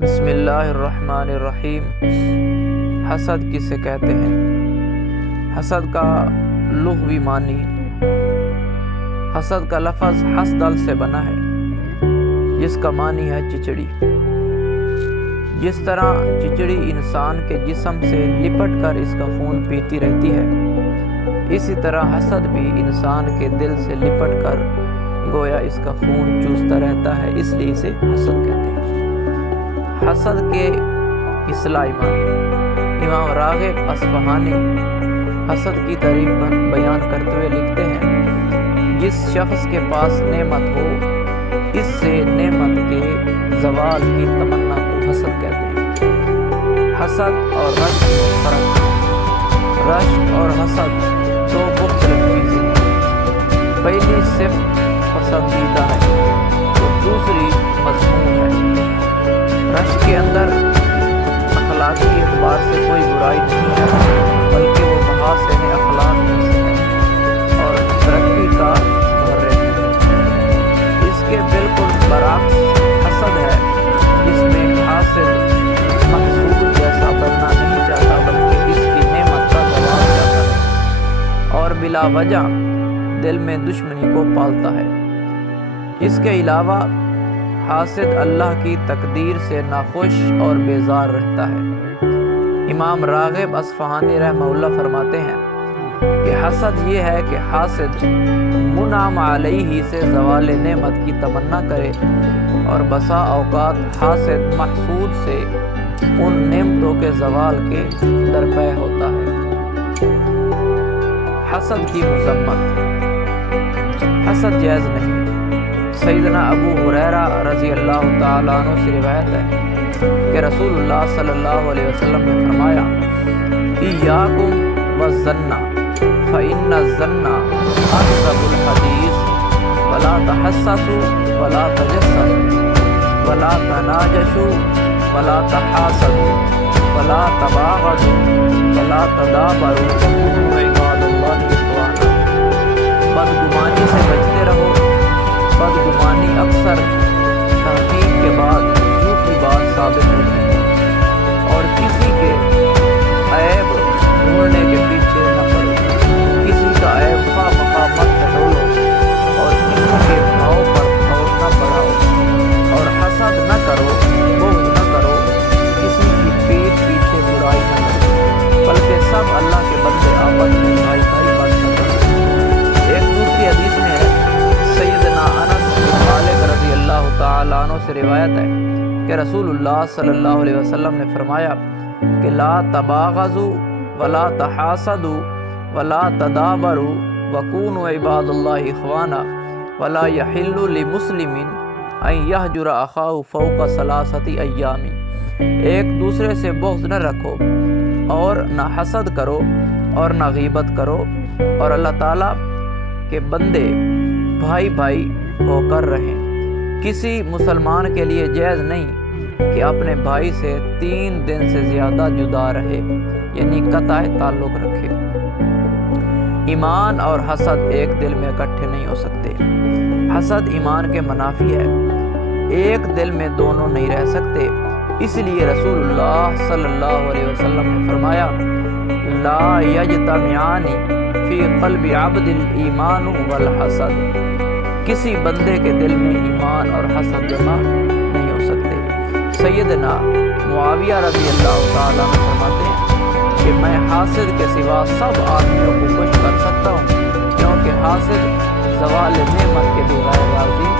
بسم اللہ الرحمن الرحیم۔ حسد کسے کہتے ہیں؟ حسد کا لغوی معنی، حسد کا لفظ حسدل سے بنا ہے جس کا معنی ہے چچڑی۔ جس طرح چچڑی انسان کے جسم سے لپٹ کر اس کا خون پیتی رہتی ہے، اسی طرح حسد بھی انسان کے دل سے لپٹ کر گویا اس کا خون چوستا رہتا ہے، اس لیے اسے حسد کہتے ہیں۔ حسد کے اصطلاحی معنی، امام راغب اصفہانی حسد کی تعریف بیان کرتے ہوئے لکھتے ہیں: جس شخص کے پاس نعمت ہو، اس سے نعمت کے زوال کی تمنا کو حسد کہتے ہیں۔ حسد اور رشک میں فرق۔ رشک اور حسد دو مختلف چیزیں ہیں، پہلی صرف پسندیدہ ہے اور دوسری مذموم ہے۔ رشک کے اندر اخلاقی اعتبار سے کوئی برائی نہیں ہے، بلکہ وہ محاسن اخلاق میں سے ہے اور ترقی کا محرک ہے۔ اس کے بالکل برعکس حسد ہے، جس میں حاسد محسود جیسا بننا نہیں چاہتا، بلکہ اس کی نعمت کا زوال چاہتا ہے اور بلا وجہ دل میں دشمنی کو پالتا ہے۔ اس کے علاوہ حاسد اللہ کی تقدیر سے ناخوش اور بیزار رہتا ہے۔ امام راغب اصفہانی رحمہ اللہ فرماتے ہیں کہ حسد یہ ہے کہ حاسد منعم علیہ سے زوال نعمت کی تمنا کرے، اور بسا اوقات حاسد محسود سے ان نعمتوں کے زوال کے درپے ہوتا ہے۔ حسد کی مذمت۔ حسد جائز نہیں۔ سیدنا ابو ہریرہ رضی اللہ تعالیٰ عنہ سے روایت ہے کہ رسول اللہ صلی اللہ علیہ وسلم نے فرمایا: ایاکم والظن فإن الظن اکذب الحدیث ولا تحسسوا ولا تجسسوا ولا تناجشوا ولا تحاسدوا ولا تباغضوا ولا تدابروا وكونوا عباد اللہ اخوانا۔ بدگمانی سے بچتے رہو، بدگمانی اکثر تحقیق کے بعد جھوٹی بات ثابت ہوتی ہے، اور کسی کے عیب ڈھونڈنے کے پیچھے نہ پڑو، کسی کا عیب خواہ مخواہ مت ٹٹولو، اور کسی کے بھاؤ پر بھاؤ نہ بڑھاؤ، اور حسد نہ کرو، بغض نہ کرو، کسی کی پیٹھ پیچھے برائی نہ کرو، بلکہ سب اللہ کے بندے آپس میں بھائی بھائی بات نہ کرو۔ ایک دوسری حدیث میں ہے، سیدنا انس بن مالک رضی اللہ تعالیٰ عنہ سے روایت ہے کہ رسول اللہ صلی اللہ علیہ وسلم نے فرمایا کہ لا تباغضوا ولا تحاسدوا ولا تدابروا وكونوا عباد اللہ اخوانا ولا يحل لمسلم ان يهجر اخاه فوق 3 ایام۔ ایک دوسرے سے بغض نہ رکھو اور نہ حسد کرو اور نہ غیبت کرو، اور اللہ تعالیٰ کے بندے بھائی بھائی ہو کر رہیں۔ کسی مسلمان کے لیے جائز نہیں کہ اپنے بھائی سے 3 دن سے زیادہ جدا رہے، یعنی قطع تعلق رکھے۔ ایمان اور حسد ایک دل میں اکٹھے نہیں ہو سکتے۔ حسد ایمان کے منافی ہے، ایک دل میں دونوں نہیں رہ سکتے۔ اس لیے رسول اللہ صلی اللہ علیہ وسلم نے فرمایا: لا یجتمعان فی قلب عبد الایمان والحسد۔ کسی بندے کے دل میں ایمان اور حسد جمع نہیں ہو سکتے۔ سیدنا معاویہ رضی اللہ تعالیٰ عنہ فرماتے ہیں کہ میں حاسد کے سوا سب آدمیوں کو خوش کر سکتا ہوں، کیونکہ حاسد زوال نعمت کے بغیر راضی